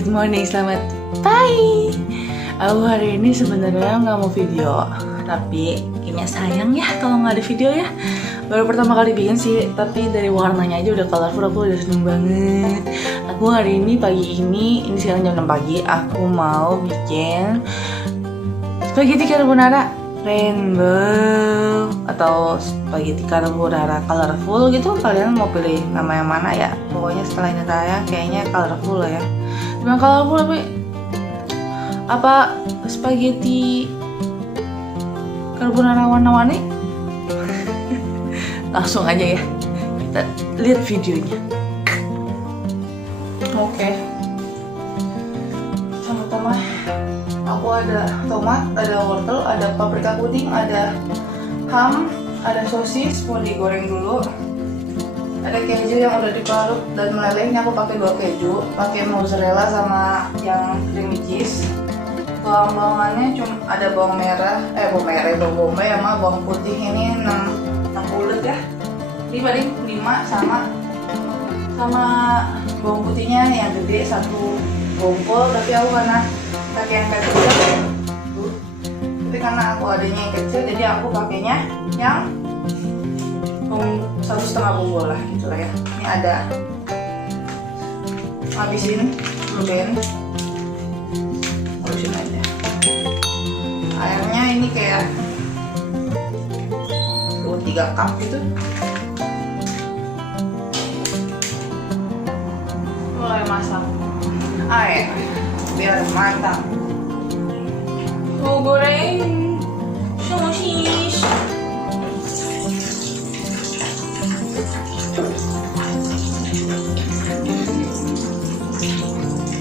Good morning, selamat pagi. Aku hari ini sebenarnya nggak mau video, tapi kayaknya sayang ya kalau nggak ada video ya. Baru pertama kali bikin sih, tapi dari warnanya aja udah colorful, aku udah seneng banget. Aku hari ini pagi ini sekarang jam 6 pagi, aku mau bikin spaghetti carbonara rainbow atau spaghetti carbonara colorful gitu. Kalian mau pilih nama yang mana ya? Pokoknya setelah ini tayang kayaknya colorful lah ya. Cuma colorful tapi apa spaghetti carbonara warna-warni? Langsung aja ya, kita lihat videonya. Oke. Pertama-tama aku ada tomat, ada wortel, ada paprika puding, ada ham, ada sosis mau digoreng dulu. Ada keju yang udah diparut dan meleleh. Ini aku pakai 2 keju, pakai mozzarella sama yang creamy cheese. Bawang-bawangannya cuma ada bawang merah, bawang bombay sama bawang putih ini 6 bulat ya. Ini paling 5 sama bawang putihnya yang gede 1 bompol, tapi aku karena pakai yang kecil tapi karena aku adanya yang kecil jadi aku pakainya yang 1,5 bombol lah gitu lah ya. Ini ada habisin aja. Airnya ini kayak 3 cup gitu. Mulai masak air biar matang. Mau goreng sosis.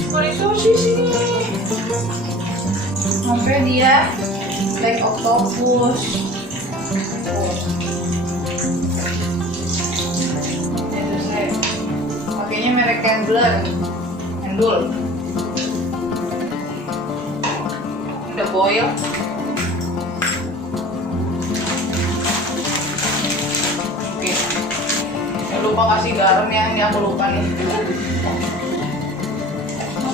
Goreng sosis ini sampai dia like octopus. Pakainya merek Endul. Udah boil. Oke. Jangan lupa kasih garam ya, ini aku lupa nih.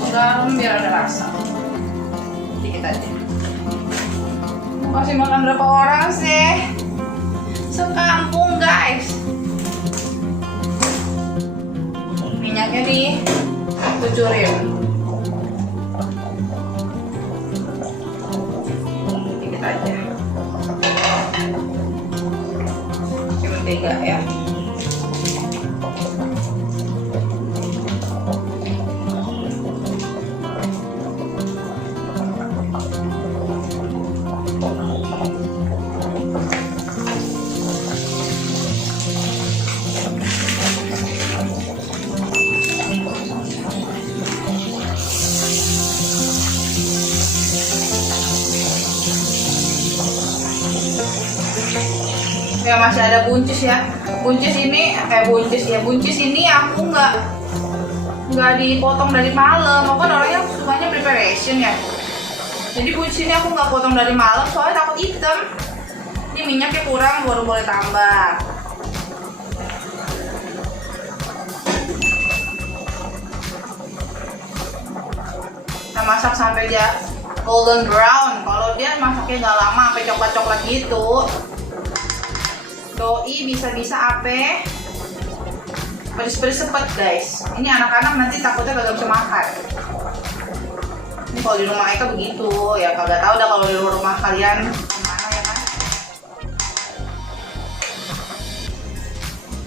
Garam biar ada rasa. Dikit aja. Masih makan berapa orang sih? Sekampung guys. Minyaknya dikucurin dikit aja. Pakai mentega ya. Ya masih ada buncis ya. Buncis ini aku nggak dipotong dari malam. Aku kan orangnya sukanya preparation ya. Jadi buncis ini aku nggak potong dari malam soalnya takut hitam. Ini minyaknya kurang, baru boleh tambah. Kita masak sampai dia golden brown. Kalau dia masaknya nggak lama sampai coklat-coklat gitu. Doi bisa-bisa ape pedes-pedes sepet guys. Ini anak-anak nanti takutnya kagak bisa makan. Ini kalau di rumah Eka begitu ya, kagak tahu dah kalau di rumah kalian gimana ya kan.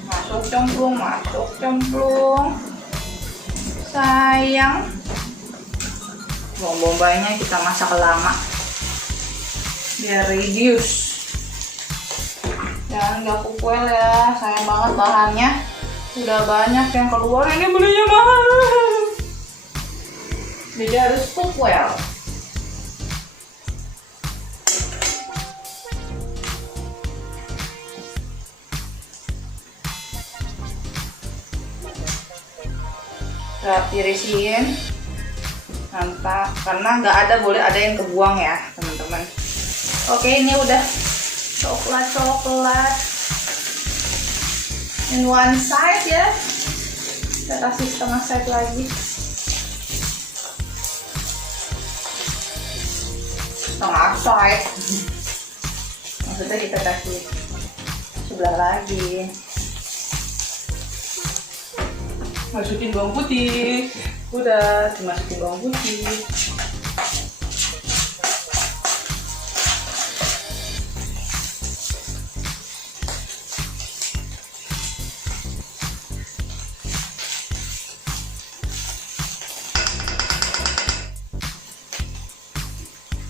Masuk cemplung sayang. Bawang bombaynya kita masak lama biar reduce. Jangan gak kukuel ya, sayang banget bahannya. Udah banyak yang keluar, ini belinya mahal. Jadi harus kukuel. Kita tirisin. Mantap, karena nggak boleh ada yang kebuang ya teman-teman. Oke, ini udah coklat in one side ya. Kita kasih setengah side lagi. setengah side. Maksudnya kita kasih sebelah lagi. Masukin bawang putih. Udah dimasukin bawang putih.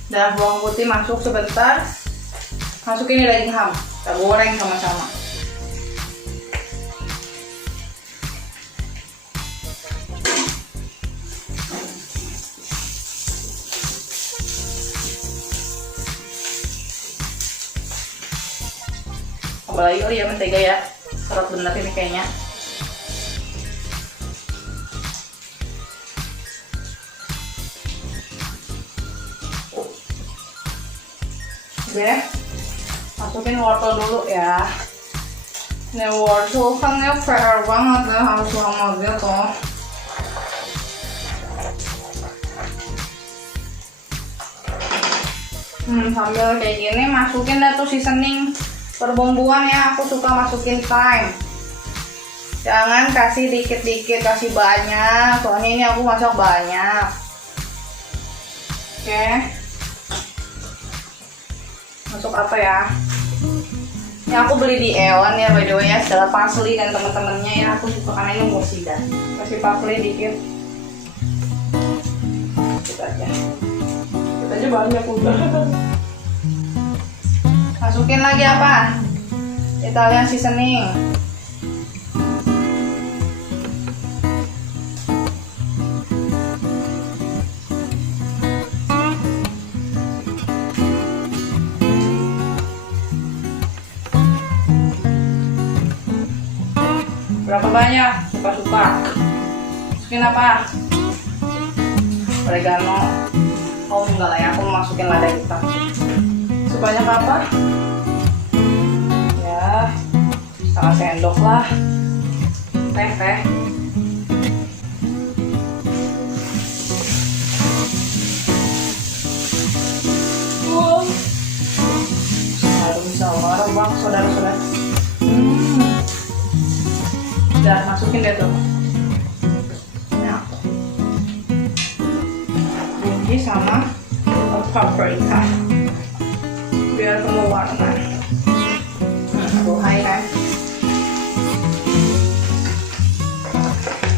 Dah bawang putih masuk sebentar, masukin daging ham, kita goreng sama-sama. Apalagi oh ya mentega ya, seret bener ini kayaknya. Oke, masukin wortel dulu ya. Ini wortel kan ya fair banget ya, harus lama gitu. Sambil kayak gini masukin dah tuh seasoning perbumbuan ya. Aku suka masukin thyme. Jangan kasih dikit-dikit, kasih banyak. Soalnya ini aku masak banyak. Oke. Masuk apa ya? Ini aku beli di Eon ya by the way ya, segala parsley dan teman-temannya ya. Aku suka karena ini musida. Kasih parsley dikit. Kita aja banyak udah. Masukin lagi apa? Italian seasoning. Berapa banyak? Suka-suka. Masukin apa? Oregano. Oh enggak lah ya, aku mau masukin lada hitam. Sebanyak apa? Ya, setengah sendok lah. Teh. Wow. Saudara bang, saudara-saudara. Udah masukin deh tuh. Nah, bumbu sama paprika biar penuh warna. Buhay kan.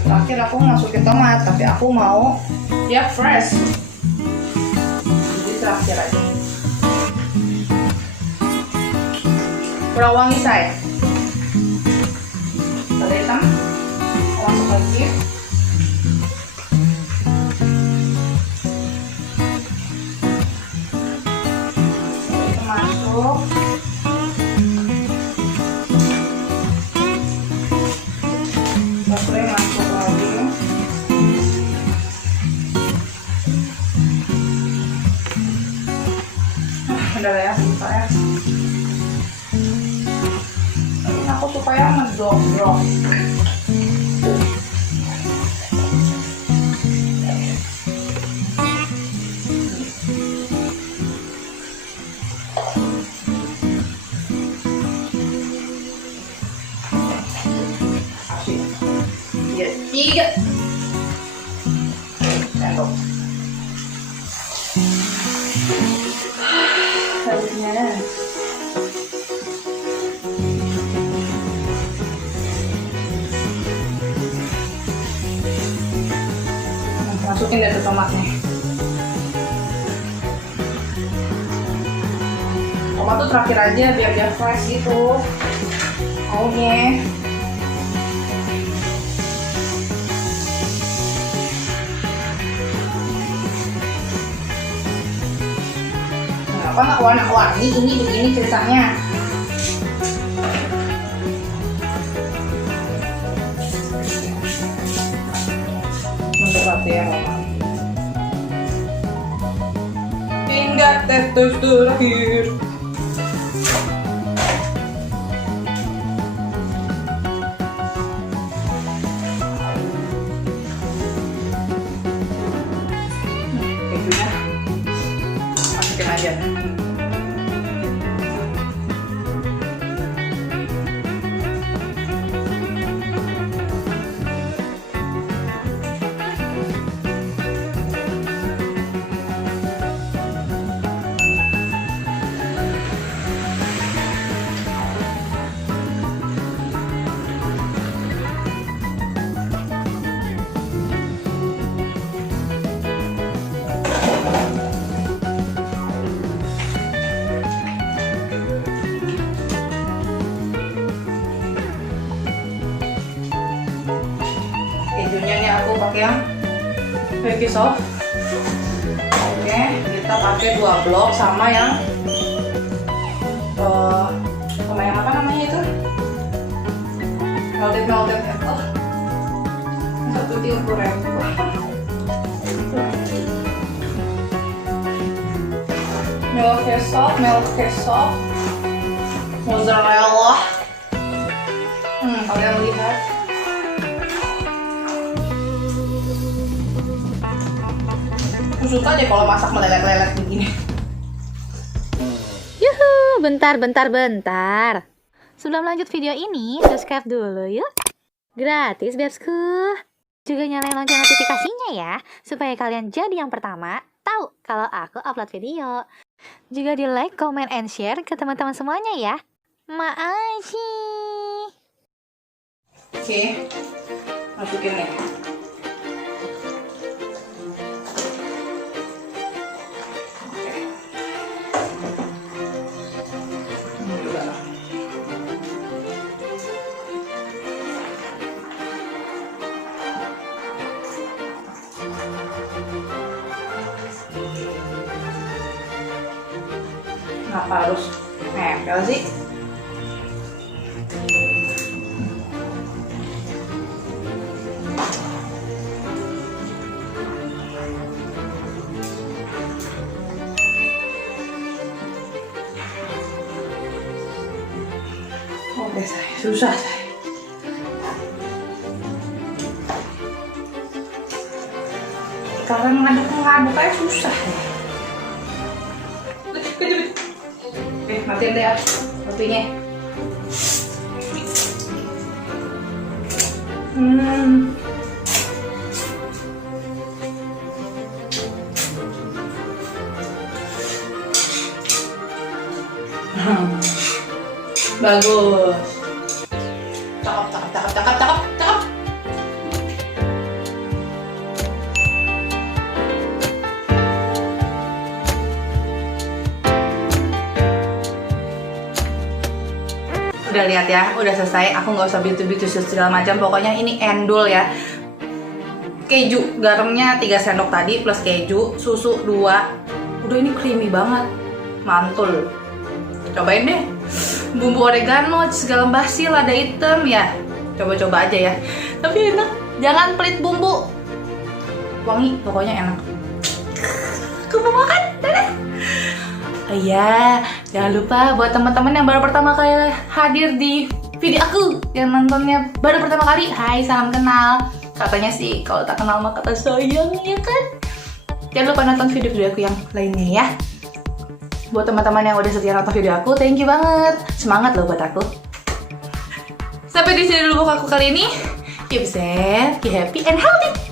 Terakhir aku masukin tomat, tapi aku mau ya fresh. Jadi terakhir aja. Kurang wangi say. Lada hitam, masuk lagi. Itu masuk. Parsley masuk lagi. Udah ya, buka ya. Aku supaya ngedok-dok. Tiga sendok. Harusnya masukin deh tomatnya. Tomat tuh terakhir aja biar dia fresh gitu. Oke. Kenapa nggak warna-warni? Ini begini ceritanya. Mantap ya mama. Hingga tetes terakhir. Kejunya masukin aja. milk yang Milky Soft. Oke, kita pakai 2 blok sama yang sama yang apa namanya itu? Melted apple. Satu diukur ya. Milky Soft. Mozzarella. Kalian lihat. Aku suka deh kalau masak melelet-lelet begini. Yuhu, bentar. Sebelum lanjut video ini, subscribe dulu yuk. Gratis, bebsku. Juga nyalain lonceng notifikasinya ya, supaya kalian jadi yang pertama tahu kalau aku upload video. Juga di like, comment, and share ke teman-teman semuanya ya. Makasih. Oke, masukin nih. Kenapa harus nempel sih? Oke, susah saya. Sekarang ngaduk kayak susah ya. Oke, matiin deh ya rotinya. Bagus. Cakep. Udah lihat ya, udah selesai. Aku nggak usah bitu-bitu segala macam. Pokoknya ini endul ya. Keju, garamnya 3 sendok tadi plus keju, susu 2. Udah ini creamy banget, mantul. Cobain deh. Bumbu oregano, segala basil, lada hitam ya. Coba-coba aja ya. Tapi enak, jangan pelit bumbu. Wangi, pokoknya enak. Aku mau makan, dadah. Iya, jangan lupa buat teman-teman yang baru pertama kali hadir di video aku, yang nontonnya baru pertama kali, hai, salam kenal. Katanya sih kalau tak kenal maka tak sayang, ya kan? Jangan lupa nonton video-video aku yang lainnya ya. Buat teman-teman yang udah setia nonton video aku, thank you banget. Semangat loh buat aku. Sampai di sini dulu vlog aku kali ini. Keep safe, keep happy and healthy.